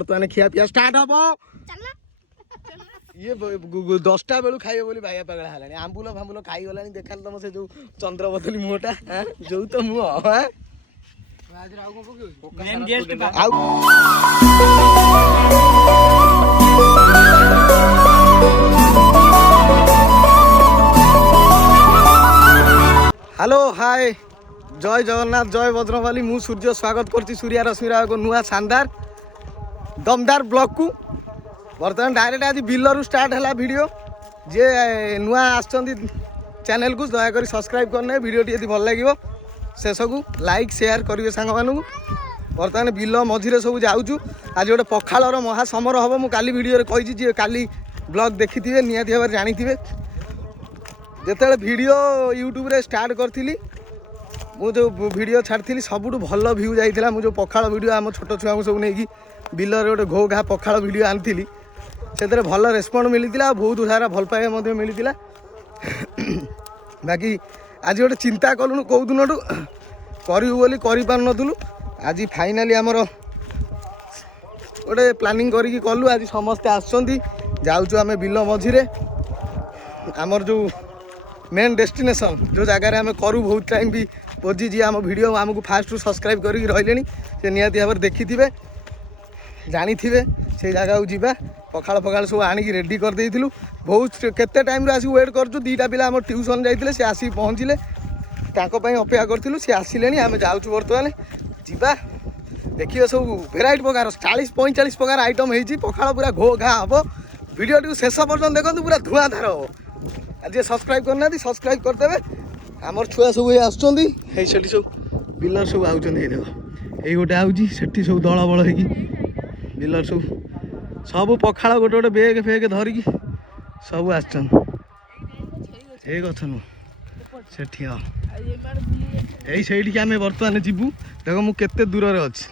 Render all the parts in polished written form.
बर्तमान खिया पिया स्टार्ट हम ये 10टा बेलू खाइबे बोली भाइया पगला है आंबुल फांबुल खाई गला देखा तुम से जो चंद्रबदली मुहटा जो तो मुह हेलो हाय जय जगन्नाथ जय भद्रवाली मु सूर्य स्वागत करছি सूर्या रश्मिरा को नुआ शानदार दमदार ब्लॉग को बर्तमान डायरेक्ट आज बिलरू स्टार्ट है वीडियो जे नुआ आछंती चैनल को दयाक सब्सक्राइब करने वीडियो टी भल लगे शेष को लाइक शेयर करेंगे सांग मानू बर्तमान बिल मझे सब जाऊँ आज गोटे पखालर महासमर हम मुझे काली वीडियो कही जी काली ब्लॉग देखी थे निहाती भाव जानी थे जिते वीडियो यूट्यूब रे स्टार्ट करी मुझे वीडियो छाड़ी सबुठ भल व्यू जाइला मुझे पखाल वीडियो आम छोट छुआ को सब नहीं बिलर गोटे घो घा पखाल वीडियो आनी से भल रेस्पन्ड मिलता बहुत सारा भल पाइबा मिलता बाकी आज गोटे चिंता कलुँ कौ दिन करूँ बोली करूँ आज फाइनाली आमर गोटे प्लानिंग करी कलु आज समस्ते आसुँच आम बिल मझिरे आमर जो मेन डेस्टिनेशन जो जगार आम करूँ बहुत टाइम भी भोजी जी आम वीडियो आमको फास्ट सब्सक्राइब करके रही से निहाती भाव देखी थे जानी थे से जगह को जावा पखाड़ पखाड़ सब आणिक रेडी कर देइथिलु बहुत केते टाइम रे आसी वेट करछु दीटा पिला हम ट्यूशन जाइथिले से आसी पहुँचिले ताको पई अपेक्षा करथिलु से आसिलेनी आमे जाउछु वर्तमान जीवा देखियो सब वेराइटी प्रकार 40-45 प्रकार आइटम हेछि पखाड़ पूरा घो घा हबो वीडियो टी शेष पर्यंत देखंतु पूरा धुआंधार हबो आज सब्सक्राइब करना सब्सक्राइब करदेवे आमर छुआ सब आसुँच से सब बिलर सब आउट देख ये गोटे आउची से सब दल बल हो बिलर सब पखाड़ गोटे गोटे बेग फेग धरिकी सब आस गछ नु से यही आम बर्तमान जीवु देख मुझे दूर अच्छी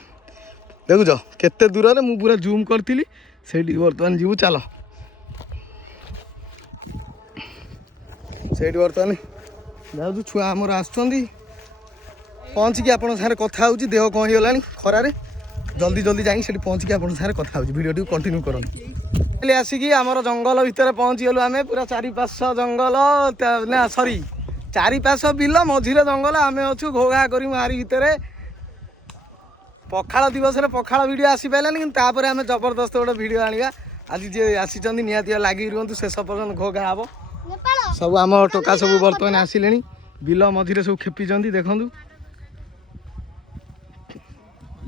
देखुच केते दूर मु पूरा जूम करी से बर्तमान जीवु चल से बर्तमान जाऊँ छुआ आमर आँचिकी आप कथा हो देह कौन हो गला खरारे जल्दी जल्दी जाइए से पहुँचिकी आप कथा हो वीडियो टी कंटिन्यू करूँ आसिकी आमर जंगल भितर पहुँची गलु आम पूरा 4-5 जंगल ना सरी 4-5 बिल मझिरे जंगल आम अच्छु घोघा कर मारी भितर पखाड़ दिवस पखाड़ वीडियो आसी पारानी कि आम जबरदस्त गोटे वीडियो आनिया आज जी आसी निहाती लगी रुहतु शेष पर्यटन घोघा हम सब आम टोका सब बर्तमान आसिले बिल मझिरे सब खेपीचंद देखु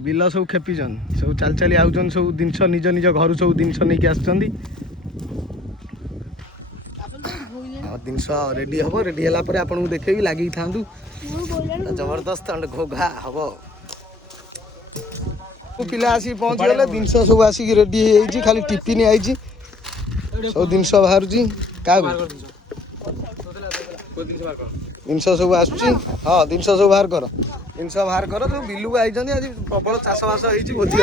बिल सब खेपीचंद सब चल चली आउन सब जिनस निज निज घर सब जिनस नहीं आसुँच जिनस रेडी हम रेडी है आपको देखेबी लगी था जबरदस्त घोघा हम पिला आसिक पहुँचीगले जिनस सब आसिक रेडी खाली टिफिन आई सब जिनस बाहर क्या जिनस सब आसुची हाँ जिनस सब बाहर कर जिनस बाहर कर जो बिलू आई आज प्रबल चाषबास भोजी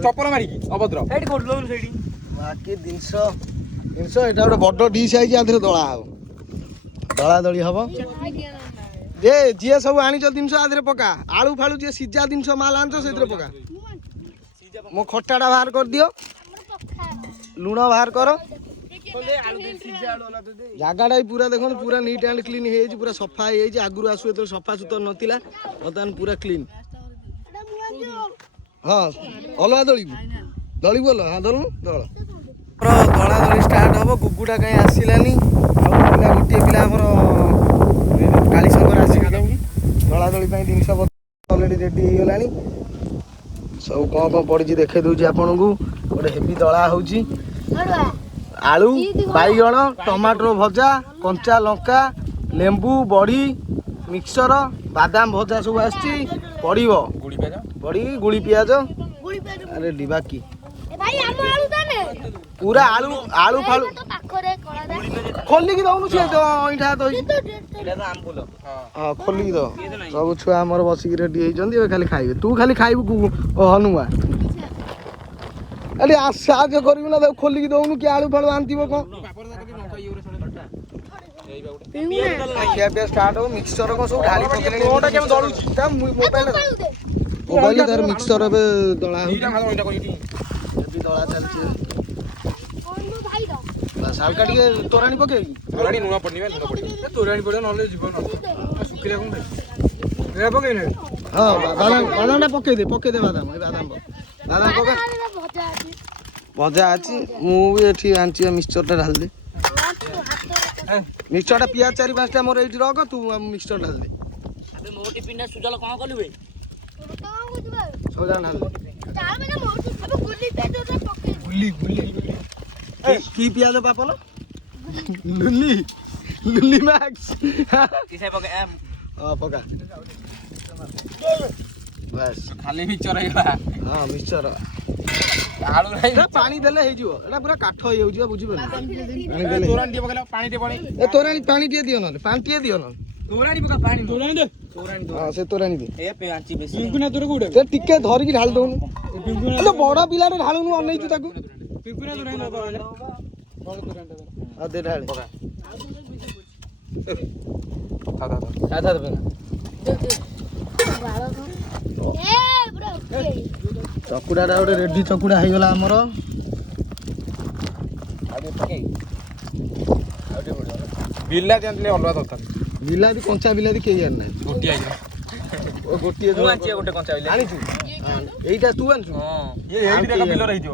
चपर मारिक अभद्र बाकी जिनस जिनस यहाँ गोटे बड़ डिश आई दला हम दला दली हम जे जी सब आनीच जिनस आधे पका आलू फालू जी सीजा जिनस माल आनच से पका मो खटाटा बाहर कर दियो लुण बाहर कर जगटा पूरा देख पूरा नीट एंड क्लीन हो पूरा सफा हो आगुरी आसू ये सफा सुतर नाला बर्तमान पूरा क्लीन हाँ अलग दलू दलू हाँ दलू दल दला दली स्टार्ट हम कुकुटा कहीं आसलानी पिला गोटे पिला कालीशंकर आसिक दला दली जिनस अलरेडी रेडी हो गला सब कौन कौन पड़ी देखे दूसरी आपन को गोटे हेवी दला हो आलू बैगण टमाटर भजा कंचा लंका लेंबू बड़ी मिक्सर बादाम भजा सब आसी पड़ो बड़ी गुड़ी पियाज अरे डिबा की पूरा आलू आलू फालू खोलिकी दौनु सी इठा तो हाँ खोलिकी दो सब छुआ आमर बसिक रेडी होती खाली खाइबे तू खाली खाइबू हनुआ अरे साहय करू ना खोलिकी दौनु कि आलू फालू आनती कौन ଖିଆ ପିଆ ଷ୍ଟାର୍ଟ ହବ ମିକ୍ସଚର କଣ ସବୁ ଢାଳି ପକେଇଲେଣି ମୋବାଇଲ କହିଲି ତାର ମିକ୍ସଚର ଏବେ ଦଳା ହେଉଛି ଦଳା ଚାଲିଛି ବାସ୍ ହାଲକା ଟିକେ ତୋରାଣି ପକେଇବି ତୋରାଣି ଲୁଣ ପଡ଼ିନି ଲୁଣ ପଡ଼ିବ ତୋରାଣି ପଡ଼ିବ ନହେଲେ ଯିବ ଶୁଖିଲା କଣ ଖାଇ ପକେଇନି ହଁ ବାଦାମଟା ପକେଇଦେ ବାଦାମ ବାଦାମ ପକା ଭଜା ଅଛି ମୁଁ ବି ଏଠି ଆଣିଛି ମିକ୍ସଚରଟା ଢାଳିଦେ ମିକ୍ସଚରଟା ପିଆଜ 4-5ଟା ମୋର ଏଇଠି ରଖ ତୁ ମିକ୍ସଚର ଢାଳିଦେ ମୋ ଟିଫିନଟା ସୁଜଲ କ'ଣ କଲୁ ବେ ସଉଦା ଢାଳିଦେ କି ପିଆଜ ପାପଲ ଲୁଲି ମ୍ୟାକ୍ସ ହଁ ପକା ବାସ୍ ଖାଲି ମିକ୍ସଚର ହେଇଗଲା ହଁ ମିକ୍ସଚର ଆଳୁ ପାଣି ଦେଲେ ହେଇଯିବ ଏଟା ପୁରା କାଠ ହେଇଯାଉଛି ବୁଝିପାରିଲ ତୋରାଣି ଟିକେ ପକେଇଲା ପାଣି ଟିକେ ପଡେ ପାଣି ଟିକେ ଦିଅ ନହେଲେ ପାଣି ଟିକେ ଦିଅ ନହେଲେ ତୋରାଣି ପକା ପାଣି ତୋରାଣି ଦେ ହଁ ସେ ତୋରାଣି ଦେ ଏ ଆଞ୍ଚି ବେଶୀ ପିଙ୍କୁନା ତୋର କୋଉଟା ସେ ଟିକେ ଧରିକି ଢାଳି ଦଉନୁ ବଡ ପିଲାଟେ ଢାଳୁନୁ ଅନେଇଛୁ ତାକୁ ପିଙ୍କୁନା ତୋରାଣି ଦବା ଆଉ ଦେ ଢାଳେ ଚକୁଡାଟା ଗୋଟେ ରେଡି ଚକୁଡା ହେଇଗଲା ଆମର ବିଲାତି ଆଣିଥିଲେ ଅଲଗା ଦରକାର ବିଲାତି କଞ୍ଚା ବିଲାତି କେହି ଆଣିନାହିଁ ଗୋଟିଏ ଗୋଟିଏ ଗୋଟେ କଞ୍ଚା ଆଣିଛୁ ଏଇଟା ତୁ ଆଣିଛୁ ବିଲରେ ହେଇଯିବ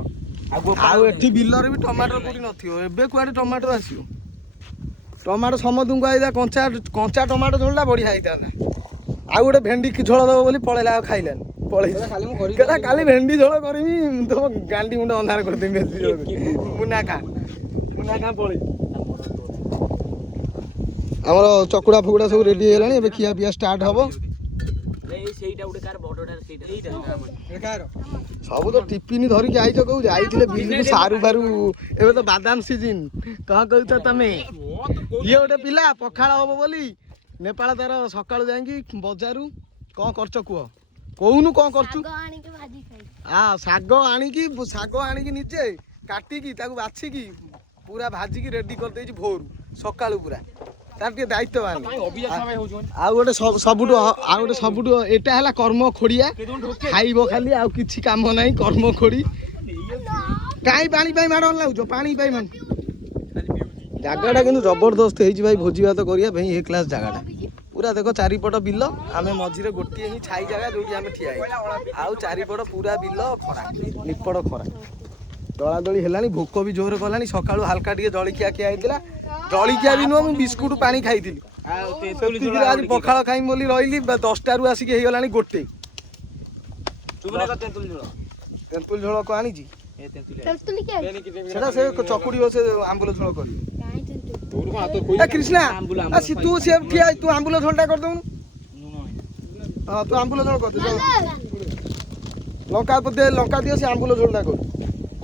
ଆଉ ଏଠି ବିଲରେ ବି ଟମାଟର କୋଉଠି ନଥିବ ଏବେ କୁଆଡେ ଟମାଟର ଆସିବ ଟମାଟର ସମସ୍ତଙ୍କୁ ଆଇଲା କଞ୍ଚା ଟମାଟର ଝୋଳଟା ବଢିଆ ହେଇଥାନ୍ତା ଆଉ ଗୋଟେ ଭେଣ୍ଡି ଝୋଳ ଦବ ବୋଲି ପଳେଇଲା ଆଉ ଖାଇଲାନି ପଳେଇଲା କାଲି ଭେଣ୍ଡି ଝୋଳ କରିବି ତମ ଗାଣ୍ଡି ମୁଣ୍ଡ ଅନ୍ଧାର କରିଦେବି ମୁନା ଖା ପଳେଇ ଆମର ଚକୁଡା ଫକୁଡା ସବୁ ରେଡି ହେଇଗଲାଣି ଏବେ ଖିଆ ପିଆ ଷ୍ଟାର୍ଟ ହବ ସବୁ ତ ଟିଫିନ ଧରିକି ଆଇଛ କହୁ ଯାଇଥିଲେ ବିଲକୁ ସାରୁ ଫାରୁ ଏବେ ତ ବାଦାମ ସିଜିନ କଣ କହୁଛ ତମେ ଇଏ ଗୋଟେ ପିଲା ପଖାଳ ହବ ବୋଲି ନେପାଳ ତାର ସକାଳୁ ଯାଇକି ବଜାରରୁ କଣ କରୁଛ କୁହ କହୁନୁ କଣ କରୁଛୁ ଶାଗ ଆଣିକି ନିଜେ କାଟିକି ତାକୁ ବାଛିକି ପୁରା ଭାଜିକି ରେଡି କରିଦେଇଛି ଭୋରୁ ସକାଳୁ ପୁରା ତାର ଟିକେ ଦାୟିତ୍ୱବାନ ଆଉ ଗୋଟେ ସବୁଠୁ ଏଟା ହେଲା କର୍ମ ଖୋଡିଆ ଖାଇବ ଖାଲି ଆଉ କିଛି କାମ ନାହିଁ କର୍ମ ଖୋଡି କାହିଁ ପାଣି ପାଇଁ ମାଡ଼ ଲାଗୁଛ ପାଣି ପାଇଁ ଜାଗାଟା କିନ୍ତୁ ଜବରଦସ୍ତ ହେଇଛି ଭାଇ ଭୋଜି ଭାତ କରିବା ପାଇଁ ଏ କ୍ଲାସ ଜାଗାଟା ପୁରା ଦେଖ ଚାରିପଟ ବିଲ ଆମେ ମଝିରେ ଗୋଟିଏ ହିଁ ଛାଇ ଜାଗା ଯୋଉଠି ଆମେ ଠିଆ ହେଇଛୁ ଆଉ ଚାରିପଟ ପୁରା ବିଲ ଖରା ନିପଟ ଖରା ଦଳାଦଳି ହେଲାଣି ଭୋକ ବି ଜୋରେ କଲାଣି ସକାଳୁ ହାଲକା ଟିକେ ଜଳଖିଆ ଖିଆ ହେଇଥିଲା ଜଳଖିଆ ବି ନୁହଁ ମୁଁ ବିସ୍କୁଟ ପାଣି ଖାଇଥିଲି ସେତିକିରେ ଆଜି ପଖାଳ ଖାଇମି ବୋଲି ରହିଲି 10ଟାରୁ ଆସିକି ହେଇଗଲାଣି 1 ତେନ୍ତୁଳି ଝୋଳ କଣ ଆଣିଛି ସେଟା ସେ ଚକୁଡିବ ସେ ଆମ୍ବୁଲ ଝୋଳ କରିବ କୃଷ୍ଣା ତୁ ସେ ଠିଆ ତୁ ଆମ୍ବୁଲ ଝୋଳଟା କରିଦଉନୁ ହଁ ତୁ ଆମ୍ବୁଲ ଝୋଳ କରିଦେ ଲଙ୍କା ଦିଅ ସେ ଆମ୍ବୁଲ ଝୋଳଟା କରୁ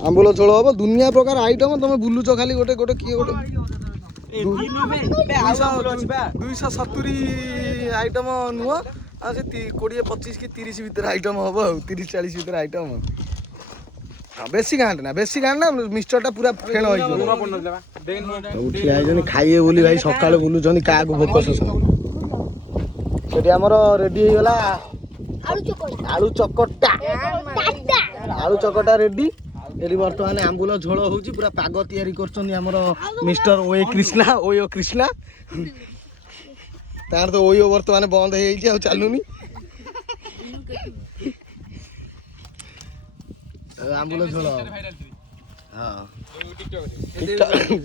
ଆମ୍ବୁଲ ଝୋଳ ହବ ଦୁନିଆ ପ୍ରକାର ଆଇଟମ ତମେ ବୁଲୁଛ ଖାଲି ଗୋଟେ କିଏ ଗୋଟେ 270 ଆଇଟମ ନୁହଁ ଆଉ ସେ 20-25 କି 30 ଭିତରେ ଆଇଟମ ହବ ଆଉ 30-40 ଭିତରେ ଆଇଟମ ବେଶୀ ଗାଁଟ ନା ମିକ୍ସଚରଟା ପୁରା ଫେଣ ହେଇଯିବ ସବୁ ଠିଆ ହେଇଛନ୍ତି ଖାଇବେ ବୋଲି ଭାଇ ସକାଳୁ ବୁଲୁଛନ୍ତି କାହାକୁ ଭୋକ ଶୋଷ ସେଠି ଆମର ରେଡି ହେଇଗଲା ଆଳୁ ଚକଟା ରେଡି ଏଠି ବର୍ତ୍ତମାନ ଆମ୍ବୁଲ ଝୋଳ ହଉଛି ପୁରା ପାଗ ତିଆରି କରୁଛନ୍ତି ଆମର ମିଷ୍ଟର ଓୟୋ କୃଷ୍ଣା ତାର ତ ଓୟୋ ବର୍ତ୍ତମାନ ବନ୍ଦ ହେଇଯାଇଛି ଆଉ ଚାଲୁନି ଆମ୍ବୁଲ ଝୋଳ ହଁ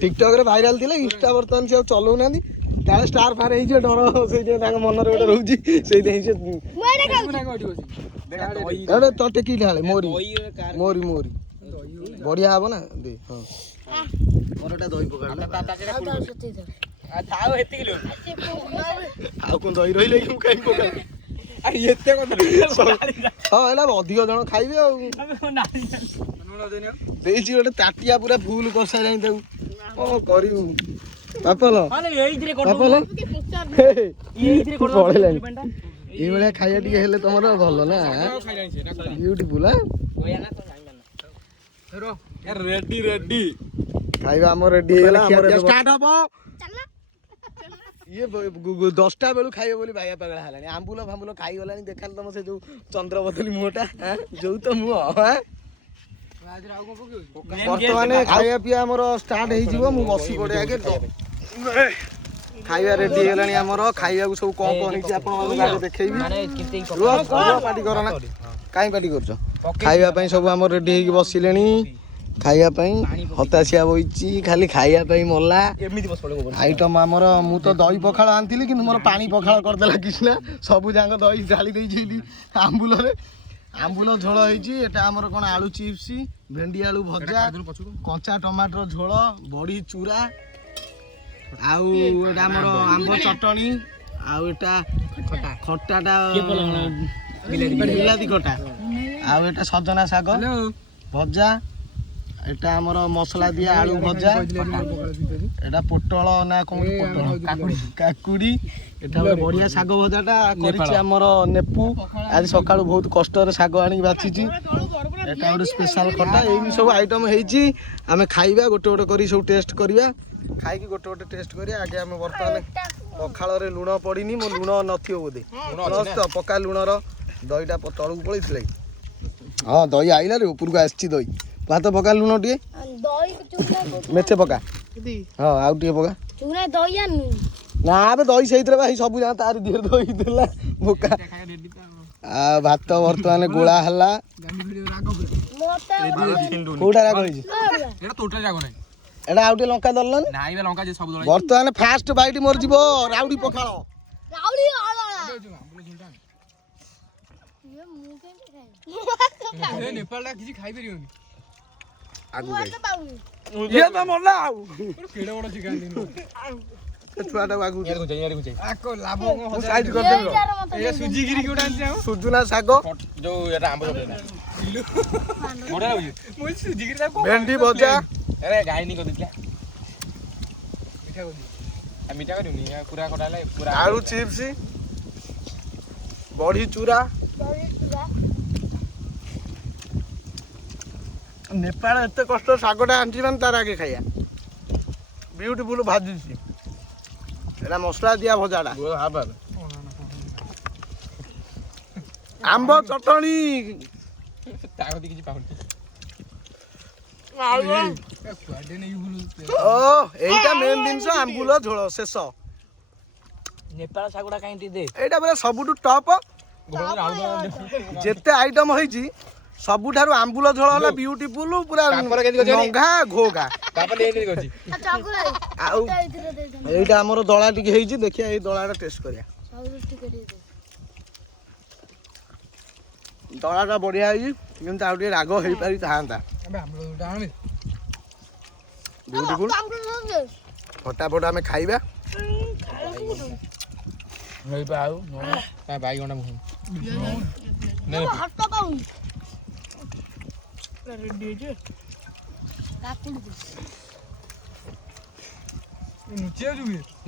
ଟିକଟକରେ ଭାଇରାଲ ଥିଲା ଇନଷ୍ଟା ବର୍ତ୍ତମାନ ସେ ଆଉ ଚଲଉନାହାନ୍ତି କାଳେ ଷ୍ଟାର ଫାର ହେଇଯିବ ଡର ସେଇଥିପାଇଁ ତାଙ୍କ ମନରେ ଗୋଟେ ରହୁଛି ସେଇଥିପାଇଁ ସେ ତ ଟେକି ଢାଳେ ମୋରି ବଢିଆ ହବ ନା ଦେ ହଁ ମୋରଟା ଦହି ପକାଡ ଆଉ କଣ ଦହି ରହିଲେ କି ମୁଁ କାଇଁ ପକାଇବି ହଁ ହେଲା ଅଧିକ ଜଣ ଖାଇବେ ଆଉ ଦେଇଛି ଗୋଟେ ତାଟିଆ ପୁରା ଫୁଲ କରିସାରିଲାଣି ତାକୁ କଣ କରିବୁ ପାପଲ ପଳେଇଲାଣି ଏଇଭଳିଆ ଖାଇବା ଟିକେ ହେଲେ ତମର ଭଲ ନା ବିୟୁଟିଫୁଲ ରେଡି ଖାଇବା ଆମର ରେଡି ହେଇଗଲା ଷ୍ଟାର୍ଟ ହବ ଇଏ 10ଟା ବେଳୁ ଖାଇବ ବୋଲି ବାଇଆ ପାଗଳା ହେଲାଣି। ଆମ୍ବୁଲ ଫାମ୍ବୁଲ ଖାଇଗଲାଣି। ଦେଖାଲି ତମ ସେ ଯୋଉ ଚନ୍ଦ୍ରବଦଳି ମୁହଁଟା ଯୋଉ ତ ମୁହଁ ବର୍ତ୍ତମାନ ଖାଇବା ପିଇବା ଆମର ଷ୍ଟାର୍ଟ ହେଇଯିବ। ମୁଁ ବସି ପଡେ ଆଗେ ଖାଇବା ରେଡି ହେଇଗଲାଣି ଆମର। ଖାଇବାକୁ ସବୁ କଣ କଣ ହେଇଛି ଆପଣମାନଙ୍କୁ ଆଗେ ଦେଖେଇବି। ପାଟି କର ନା କାଇଁ ପାଟି କରୁଛ? ଖାଇବା ପାଇଁ ସବୁ ଆମର ରେଡି ହେଇକି ବସିଲେଣି ଖାଇବା ପାଇଁ। ହତାଶିଆ ବଇଛି ଖାଲି ଖାଇବା ପାଇଁ ମଲା ଆଇଟମ ଆମର। ମୁଁ ତ ଦହି ପଖାଳ ଆଣିଥିଲି କିନ୍ତୁ ମୋର ପାଣି ପଖାଳ କରିଦେଲା କିଛିନା। ସବୁ ଯାକ ଦହି ଢାଳି ଦେଇଛି ଆମ୍ବୁଲରେ। ଆମ୍ବୁଲ ଝୋଳ ହେଇଛି। ଏଟା ଆମର କଣ ଆଳୁ ଚିପ୍ସ, ଭେଣ୍ଡି ଆଳୁ ଭଜା, କଞ୍ଚା ଟମାଟର ଝୋଳ, ବଢି ଚୁରା, ଆଉ ଏଟା ଆମର ଆମ୍ବ ଚଟଣି, ଆଉ ଏଟା ଖଟାଟା ବିଲାତି ଖଟା, ଆଉ ଏଟା ସଜନା ଶାଗ ଭଜା, ଏଟା ଆମର ମସଲା ଦିଆ ଆଳୁ ଭଜା, ଏଟା ପୋଟଳ ନା କଣ ପୋଟଳ କାକୁଡି, ଏଟା ଗୋଟେ ବଢିଆ ଶାଗ ଭଜାଟା କରିଛି ଆମର ନେପୁ। ଆଜି ସକାଳୁ ବହୁତ କଷ୍ଟରେ ଶାଗ ଆଣିକି ବାଛିଛି। ଏଟା ଗୋଟେ ସ୍ପେଶାଲ ଖଟା। ଏମିତି ସବୁ ଆଇଟମ ହେଇଛି। ଆମେ ଖାଇବା ଗୋଟେ ଗୋଟେ କରି ସବୁ ଟେଷ୍ଟ କରିବା। ଖାଇକି ଗୋଟେ ଗୋଟେ ଟେଷ୍ଟ କରିବା। ଆଗେ ଆମେ ବର୍ତ୍ତମାନ ପଖାଳରେ ଲୁଣ ପଡିନି। ମୋ ଲୁଣ ନଥିବ ବୋଧେ ତ ପକା ଲୁଣର ଦହିଟା ତଳକୁ ପଳେଇଥିଲା। ହଁ ଦହି ଆଇଲାରେ ଉପରକୁ ଆସିଛି ଦହି। ଭାତ ପକା ଲୁଣ ଟିକେ ମେଚେ ପକା। ହଁ ଆଉ ଟିକେ ପକା। ନା ଏବେ ଦହି ସେଇଥିରେ ବା ସବୁ ଯାକ ତାର ଦିହରେ ଦହି ଦେଲା ବୋକା। ଆଉ ଭାତ ବର୍ତ୍ତମାନ ଗୋଳା ହେଲା। କୋଉଟା ରାଗ ହେଇଛି? ଏଟା ଆଉ ଟିକେ ଲଙ୍କା ଦଲନି। ବର୍ତ୍ତମାନ ଫାଷ୍ଟ ବାଇଟ ମୋର ଯିବ ରାଉଡି ପଖାଳ। ନେପାଳ କିଛି ଖାଇପାରିବନି। ଇଏ ତ ମଲା ଆଉ କେଡେ ବଡ ଚିକେନ ଛୁଆଟାକୁ ଆଗକୁ ଲାଭ ସାଇଜ କରିଦେବି। ସୁଜିକିରି କୋଉଟା ଆଣିଛି ଆଉ ସୁଜୁନା ଶାଗ ଯୋଉ ଏଟା ଆମ୍ବ ଭେଣ୍ଡି ଭଜା ଗାଇନି କରିଦେଇଥିଲା ମିଠା କରିବୁନି ପୁରା କଟା ହେଲେ ପୁରା ଆଳୁ ଚିପ୍ସ ବଢି ଚୁରା। ନେପାଳ ଏତେ କଷ୍ଟ ଶାଗଟା ଆଣିଛି ମାନେ ତାର ଆଗେ ଖାଇବା। ବିୟୁଟିଫୁଲ ଭାଜିଛି। ଏଟା ମସଲା ଦିଆ ଭଜାଟା। ଆମ୍ବ ଚଟଣି କିଛି ପାଉନି। ଏଇଟା ମେନ୍ ଜିନିଷ ଆମ୍ବୁଲ ଝୋଳ ଶେଷ। ନେପାଳ ଶାଗୁଡା କାହିଁ ଟିକେ ଦେ। ଏଇଟା ପୁରା ସବୁଠୁ ଟପ। ଯେତେ ଆଇଟମ ହେଇଛି ସବୁଠାରୁ ଆମ୍ବୁଲ ଝୋଳ ହେଲା ବିୟୁଟିଫୁଲ ପୁରା ନଘା ଘୋଗା। ଆଉ ଏଇଟା ଆମର ଦଳା ଟିକେ ହେଇଛି। ଦେଖିବା ଏଇ ଦଳାଟା ଟେଷ୍ଟ କରିବା। ଦଳାଟା ବଢିଆ ହେଇଛି କିନ୍ତୁ ଆଉ ଟିକେ ରାଗ ହେଇପାରିଥାନ୍ତା। ଫଟାଫଟ ଆମେ ଖାଇବା। ଆଉ ବାଇଗଣ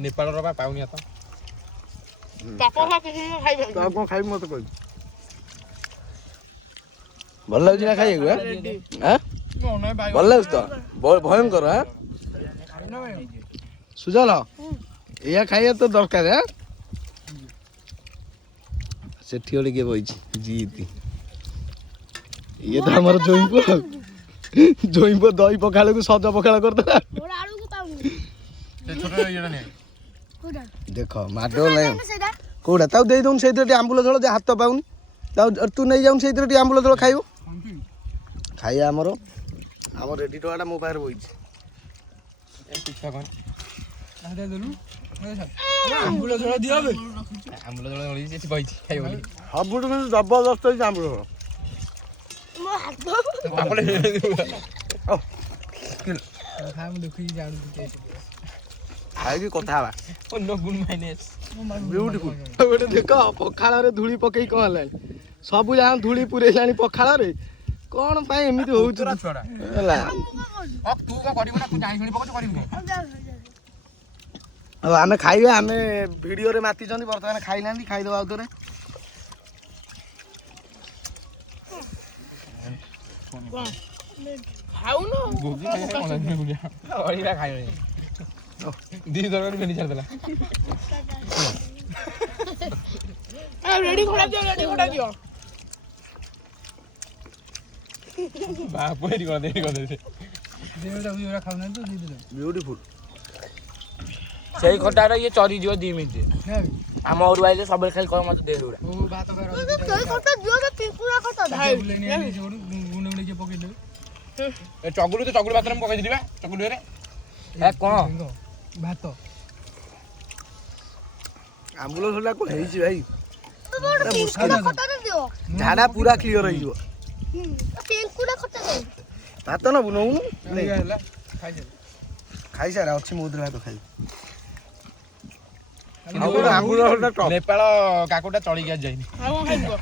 ନେପାଳର ବା ପାଉନି ତ କଣ ଖାଇବି ମତେ କହିବି। ଭଲ ଲାଗୁଛି ନା ଖାଇବାକୁ? ଭଲ ଲାଗୁଛି ତ ଭୟଙ୍କର। ସୁଜଲ ଏଇଆ ଖାଇବା ତ ଦରକାର। ସେଠି ଗୋଟେ କିଏ ବଇଛି ଜିତି। ଇଏ ତ ଆମର ଜୋଇଁପୁଅ ଦହି ପଖାଳକୁ ସଜ ପଖାଳ କରିଦେଲା। ଦେଖ ମାଡ କୋଉଟା ତାକୁ ଦେଇଦଉନି ସେଇଥିରେ ଟିକେ ଆମ୍ବୁଲ ଝୋଳ ଯେ ହାତ ପାଉନି। ତୁ ନେଇଯାଉନି ସେଇଥିରେ ଟିକେ ଆମ୍ବୁଲ ଝୋଳ ଖାଇବୁ। ଖାଇବା ଆମର ରେଡି ଟଙ୍କା ମୋ ପାଖରେ ବଇଛି। ଆମ୍ବୁଲ ଝୋଳ ଦିଅ ଆମ୍ବୁଲ ଝୋଳ ବଇଛି ଖାଇବ ବୋଲି। ସବୁଠୁ କିନ୍ତୁ ଜବରଦସ୍ତ ହେଇଛି ଆମ୍ବୁଲ ଝୋଳ। ଖାଇକି କଥା ହବା। ବିୟୁଟିଫୁଲ ଗୋଟେ ଦେଖ ପଖାଳରେ ଧୂଳି ପକେଇ କଣ ହେଲାଣି। ସବୁ ଯାକ ଧୂଳି ପୁରେଇଲାଣି ପଖାଳରେ। କଣ ପାଇଁ ଏମିତି ହଉଛି ହେଲା। ଆଉ ଆମେ ଖାଇବା। ଆମେ ଭିଡିଓରେ ମାତିଛନ୍ତି ବର୍ତ୍ତମାନ ଖାଇନାହାନ୍ତି। ଖାଇଦବା ଆଉ ଥରେ। ଦି ତରକାରୀ ଭେଣ୍ଡି ଛାଡ଼ିଦେଲା। ରେଡି ଖଟା ଦିଅ ବାପ ଏଠି କରିଦେ ଏଠି କରିଦେ। ଖାଉନାହାନ୍ତି ତ ଦେଇଦେଲେ ବ୍ୟୁଟିଫୁଲ। ସେଇ ଖଟାର ଇଏ ଚରିଯିବ 2 ମିନିଟ୍। ଆମ ଘରୁ ଆଇଲେ ସବୁବେଳେ ଖାଲି କହ ମତେ ଦେ ଏଗୁଡ଼ା। ଭାତ ସେଇ ଖଟା ଦିଅ ତ ପିଙ୍କୁରା ଖଟା ଗୁଣ୍ଡ କିଏ ପକେଇଦେବେ। ଏ ଚଗୁଲୁ ତ ଚଗୁଲୁ ଭାତରେ ମୁଁ ପକେଇଥିଲି ବା ଚଗୁଲୁରେ। ଏ କଣ ଭାତ ଆମ୍ବୁଲ ଝୋଲା କଣ ହେଇଛି ଭାଇ? ପିଙ୍କୁରା ଖଟା ଦିଅ ଝାଡା ପୁରା କ୍ଲିୟର ହେଇଯିବ। ପିଙ୍କୁରା ଖଟା ଦିଅ ଭାତ ନବୁ ନଉନୁ ହେଲା ଖାଇସାରିଲା। ଖାଇସାରା ଅଛି ମୁଦ୍ର ଭାତ ଖାଇ। ଆମ୍ବୁଲ ଝୋଲା ଟପ୍। ନେପାଳ କାକୁଟା ଚଳିକି ଆଜି ଯାଇନି। ଆଉ କଣ ଖାଇବ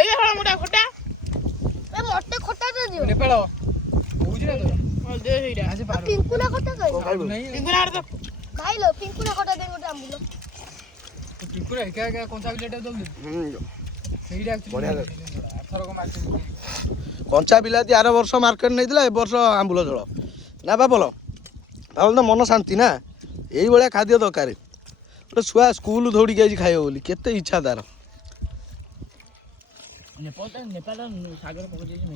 ଏଇ ହଳ ମୋଟା ଖଟା ଏ ମତେ ଖଟା ଦିଅ ନେପାଳ କହୁଛି ନା ତ ଦେ ହେଇଟା ଆଜି ପାରୁ ପିଙ୍କୁରା ଖଟା ଖାଇବ ଖାଇବୁ? ପିଙ୍କୁରା ତ ଭାଇଲୋ ପିଙ୍କୁରା ଖଟା ଦେ ଗୋଟେ ଆମ୍ବୁଲ ପିଙ୍କୁରା ଏକା ଏକା କଞ୍ଚା ବିଲାଟା ଦଉଛନ୍ତି ସେଇଟା ବଢିଆ ଆକ୍ଚୁଆଲି ଆରଥରକ ମାର୍କେଟ କଞ୍ଚା ବିଲାତି ଆର ବର୍ଷ ମାର୍କେଟ ନେଇଥିଲା, ଏ ବର୍ଷ ଆମ୍ବୁଲ ଝୋଳ ନା ବାପଲ। ତାହେଲେ ତ ମନ ଶାନ୍ତି ନା। ଏଇଭଳିଆ ଖାଦ୍ୟ ଦରକାର। ଗୋଟେ ଛୁଆ ସ୍କୁଲ ଦୌଡ଼ିକି ଆଜି ଖାଇବ ବୋଲି କେତେ ଇଚ୍ଛା ତାର। ନେପାଳ ସାଗର ପକେଇ ଦେଇଛି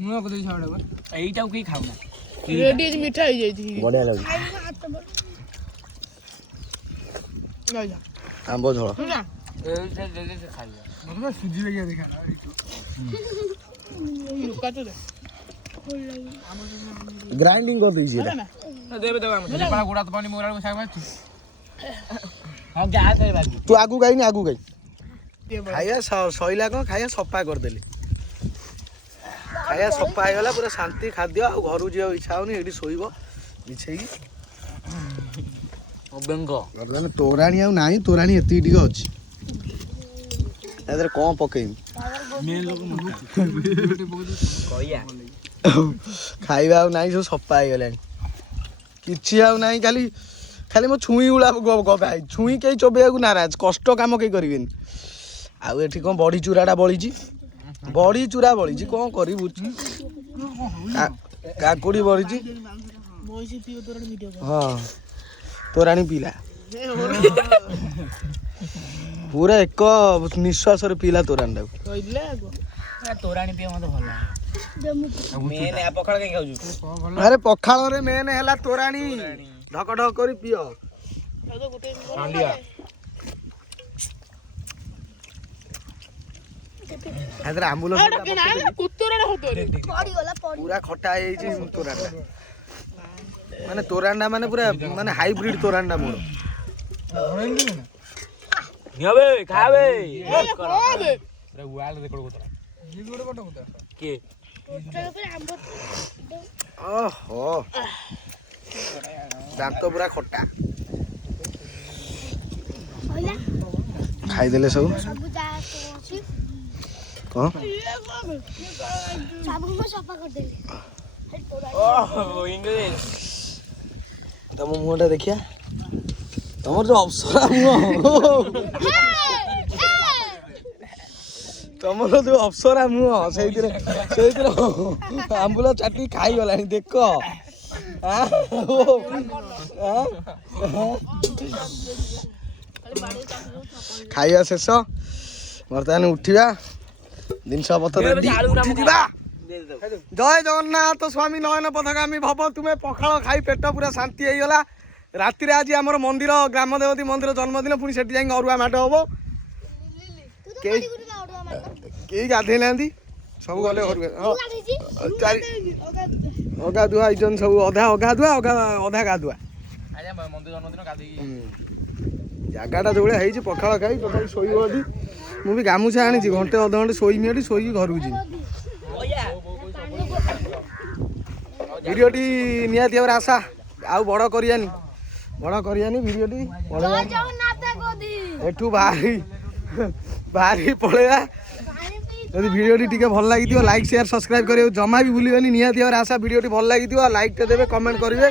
ମୁଁ କରିଦେଇଛି ଛାଡ଼ ଏଇଟାକୁ କେହି ଖାଉନା। ରେଡି ମିଠା ହେଇଯାଇଛି ବଢିଆ ଲାଗୁଛି ଆମ୍ବ ଝୋଳ। ମତେ ସୁଜି ଲାଗିଆ ଦେଖା ଗ୍ରାଇଣ୍ଡିଙ୍ଗ କରିଦେଇଛି ଏଟା। ଦେବେ ନେପାଳ ଗୋଡ଼ା ତ ପାନି ମୋର ଶାଗ ଅଛି। ହଁ ଗ୍ୟାସ୍ ହେଇବାଜି। ତୁ ଆଗକୁ ଗାଇନି ଆଗକୁ ଗାଇ। ଖାଇବା ସଇଲା କଣ ଖାଇବା ସଫା କରିଦେଲି। ଖାଇବା ସଫା ହେଇଗଲା ପୁରା ଶାନ୍ତି ଖାଦ୍ୟ। ଆଉ ଘରକୁ ଯିବାକୁ ଇଚ୍ଛା ହଉନି, ଏଇଠି ଶୋଇବ ବିଛେଇକି। ବେଙ୍ଗ ବର୍ତ୍ତମାନ ତୋରାଣୀ ଆଉ ନାହିଁ, ତୋରାଣୀ ଏତିକି ଟିକେ ଅଛି। ତା ଦେହରେ କ'ଣ ପକେଇବି? ଖାଇବା ଆଉ ନାହିଁ, ସବୁ ସଫା ହେଇଗଲାଣି। କିଛି ଆଉ ନାହିଁ, ଖାଲି ମୋ ଛୁଇଁ ଗୁଳା ଗଦା ହେଇଛି। ଛୁଇଁ କେହି ଚୋବେଇବାକୁ ନାରାଜ, କଷ୍ଟ କାମ କେହି କରିବେନି। ଆଉ ଏଠି କ'ଣ ବଢି ଚୁରାଟା ବଳିଛି, ବଢି ଚୁରା ବଳିଛି, କ'ଣ କରିବୁ? କାକୁଡି ବଳିଛି। ହଁ ତୋରାଣୀ ପିଇଲା ପୁରା ଏକ ନିଶ୍ୱାସରେ ପିଇଲା ତୋରାଣୀଟାକୁ। ତୋରାଣୀ ପିଇବା ମତେ ଭଲ ଲାଗେ। ପଖାଳ କାଇଁ ଖାଉଛୁ? ଆରେ ପଖାଳରେ ମେନ୍ ହେଲା ତୋରାଣୀ। ଢକ ଢକ କରି ପିଅ। ଆମ୍ବୁଲ ପୁରା ଖଟା ହେଇଯାଇଛି ତୋରାଣୀଟା। ମାନେ ତୋରାଣୀଟା ମାନେ ପୁରା ମାନେ ହାଇବ୍ରିଡ ତୋରାଣୀଟା ମୋର। ଖାବେ କିଏ ଓହୋ ଦାନ୍ତ ପୁରା ଖଟା। ଖାଇଦେଲେ ସବୁ କ'ଣ ତମ ମୁହଁଟା ଦେଖିଆ। ତମର ଯୋଉ ଅପ୍ସରା ମୁହଁ, ତମର ଯୋଉ ଅପ୍ସରା ମୁହଁ, ସେଇଥିରେ ଆମ୍ବୁଲ ଚାଟି ଖାଇଗଲାଣି ଦେଖ। ଖାଇବା ଶେଷ, ବର୍ତ୍ତମାନ ଉଠିବା, ଜିନିଷ ପତ୍ର ଉଠିଯିବା। ଜୟ ଜଗନ୍ନାଥ ସ୍ୱାମୀ ନୟନ ପଥଗାମୀ ଭବ। ତୁମେ ପଖାଳ ଖାଇ ପେଟ ପୁରା ଶାନ୍ତି ହେଇଗଲା। ରାତିରେ ଆଜି ଆମର ମନ୍ଦିର ଗ୍ରାମ ଦେବତୀ ମନ୍ଦିର ଜନ୍ମଦିନ, ପୁଣି ସେଠି ଯାଇକି ଅରୁଆ ମାଡ଼ ହବ। କେହି ଗାଧେଇ ନାହାନ୍ତି, ସବୁ ଗଲେ ଘରକୁ। ଅଗାଧୁଆ ହେଇଛନ୍ତି ସବୁ, ଅଧା ଅଗାଧୁଆ ଅଧା ଗାଧୁଆ। ଜାଗାଟା ଯୋଉଭଳିଆ ହେଇଛି, ପଖାଳ ଖାଇ ଟୋଟାଲି ଶୋଇବ ଏଠି। ମୁଁ ବି ଗାମୁଛା ଆଣିଛି, ଘଣ୍ଟେ ଅଧଘଣ୍ଟେ ଶୋଇମି ଏଠି, ଶୋଇକି ଘରକୁ ଯିବି। ଭିଡ଼ିଓଟି ନିହାତି ଭାବରେ ଆଶା ଆଉ ବଡ଼ କରିବାନି ଭିଡ଼ିଓଟି ଏଠୁ ବାହାରି ପଳେଇବା। ଯଦି ଭିଡ଼ିଓଟି ଟିକେ ଭଲ ଲାଗିଥିବ ଲାଇକ୍ ସେୟାର ସବସ୍କ୍ରାଇବ୍ କରିବାକୁ ଜମା ବି ଭୁଲିବେନି। ନିହାତି ଭାବରେ ଆଶା ଭିଡ଼ିଓଟି ଭଲ ଲାଗିଥିବ, ଲାଇକ୍ଟେ ଦେବେ, କମେଣ୍ଟ କରିବେ।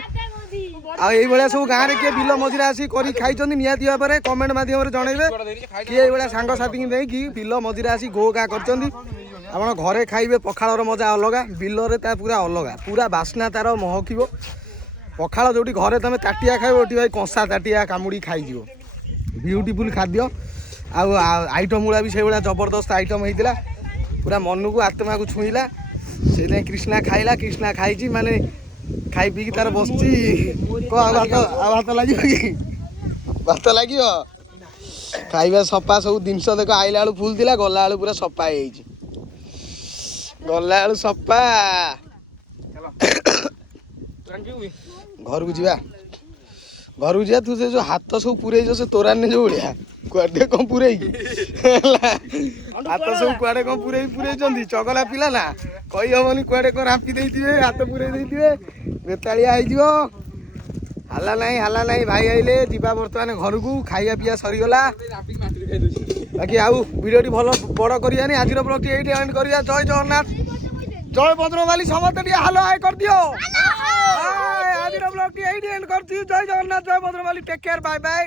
ଆଉ ଏଇଭଳିଆ ସବୁ ଗାଁରେ କିଏ ବିଲ ମଝିରେ ଆସି କରି ଖାଇଛନ୍ତି ନିହାତି ଭାବରେ କମେଣ୍ଟ ମାଧ୍ୟମରେ ଜଣେଇବେ। କିଏ ଏଇଭଳିଆ ସାଙ୍ଗସାଥୀକି ନେଇକି ବିଲ ମଝିରେ ଆସି ଘୋ ଘା କରିଛନ୍ତି। ଆପଣ ଘରେ ଖାଇବେ ପଖାଳର ମଜା ଅଲଗା, ବିଲରେ ତା ପୁରା ଅଲଗା, ପୁରା ବାସ୍ନା ତାର ମହକିବ। ପଖାଳ ଯୋଉଠି ଘରେ ତମେ ତାଟିଆ ଖାଇବ ଓଠି ଭାଇ କଂସା ତାଟିଆ କାମୁଡ଼ି ଖାଇଯିବ। ବିୟୁଟିଫୁଲ୍ ଖାଦ୍ୟ। ଆଉ ଆଇଟମ୍ ଗୁଡ଼ା ବି ସେଇଭଳିଆ ଜବରଦସ୍ତ ଆଇଟମ୍ ହେଇଥିଲା, ପୁରା ମନକୁ ଆତ୍ମାକୁ ଛୁଇଁଲା। ସେଇଥିପାଇଁ କ୍ରିଷ୍ଣା ଖାଇଲା, କ୍ରିଷ୍ଣା ଖାଇଛି ମାନେ ଖାଇ ପିଇକି ତାର ବସିଛି। ଆଉ ଭାତ ଲାଗିବ କି? ଭାତ ଲାଗିବ? ଖାଇବା ସଫା ସବୁ ଜିନିଷ ଦେଖ, ଆଇଲା ବେଳୁ ଫୁଲ୍ ଥିଲା, ଗଲା ବେଳୁ ପୁରା ସଫା ହେଇଯାଇଛି। ଗଲା ବେଳୁ ସଫା। ଘରକୁ ଯିବା, ଘରକୁ ଯିବା। ତୁ ସେ ଯୋଉ ହାତ ସବୁ ପୁରେଇଛ ସେ ତୋରାନେ ଯୋଉ ଭଳିଆ, କୁଆଡେ କଣ ପୁରେଇକି ହେଲା, ହାତ ସବୁ କୁଆଡେ କଣ ପୁରେଇଛନ୍ତି। ଚଗଲା ପିଲା ନା, କହିହବନି କୁଆଡେ କଣ ରାମ୍ପି ଦେଇଥିବେ, ହାତ ପୁରେଇ ଦେଇଥିବେ, ବେତାଳିଆ ହେଇଯିବ। ହାଲା ନାହିଁ ଭାଇ ଆଇଲେ ଯିବା ବର୍ତ୍ତମାନ ଘରକୁ। ଖାଇବା ପିଇବା ସରିଗଲା, ବାକି ଆଉ ଭିଡ଼ିଓଟି ଭଲ ବଡ଼ କରିବାନି। ଆଜିର ବ୍ଲଗଟି ଏଇଠି ଏଣ୍ଡ କରିବା। ଜୟ ଜଗନ୍ନାଥ, ଜୟ ବଜ୍ରବାଲି। ସମସ୍ତେ ଟିକେ ହାଲୋ ହାଏ କରିଦିଅ। ଆଜିର ବ୍ଲଗଟି ଏଇଠି ଏଣ୍ଡ କରୁଛି। ଜୟ ଜଗନ୍ନାଥ, ଜୟ Bajrabali. Take care, bye bye.